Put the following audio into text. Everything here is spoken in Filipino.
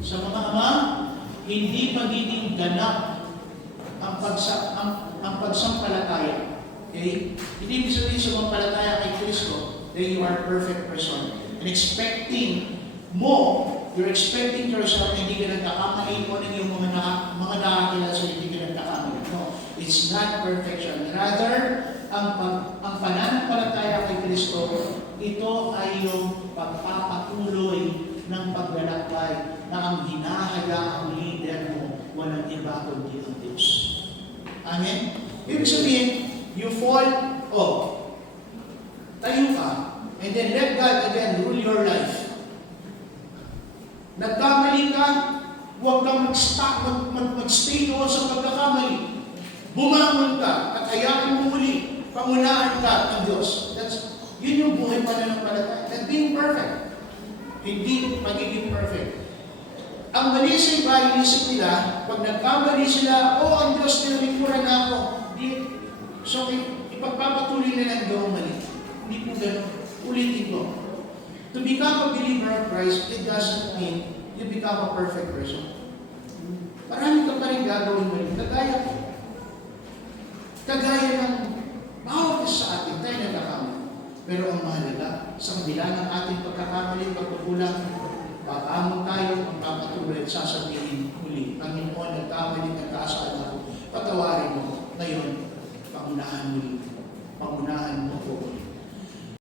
Sa mga ama, hindi magiging ganap ang pagsampalataya. Okay? Hindi ibig sabihin sumampalataya kay Kristo, then you are a perfect person. And expecting mo, you're expecting yourself na hindi ka nagkakamali mo ng yung mga nakakilala sa hindi ka nagkakamali. No, it's not perfection. Rather, ang pananampalataya kay Kristo, ito ay yung pagpapatuloy ng paglalakbay na ang hinahayaang leader mo, walang iba kundi ang Diyos. Amen? Ibig sabihin, you fall, tayo ka, and then let God again rule your life. Nagkamali ka, huwag kang mag-stay doon sa pagkakamali. Bumangon ka at hayaan mo muli, pangunahan ka ng Diyos. Yun yung buhay pananampalataya. Not being perfect. Hindi magiging perfect. Ang mali sa iba, inisip nila, pag nagkamali sila, ang Diyos nilikuran na ako. So, ipagpapatuloy nila ang gawang mali. Hindi po ganun. Ulitin ko. To become a believer of Christ, it doesn't mean you become a perfect person. Marami ka pa rin gagawin mali. Kagaya ng bawat isa sa atin, tayo nagkakamali. Pero ang mahalaga, sa kabila ng ating pagkakamali, pagkukulang, pakamon tayo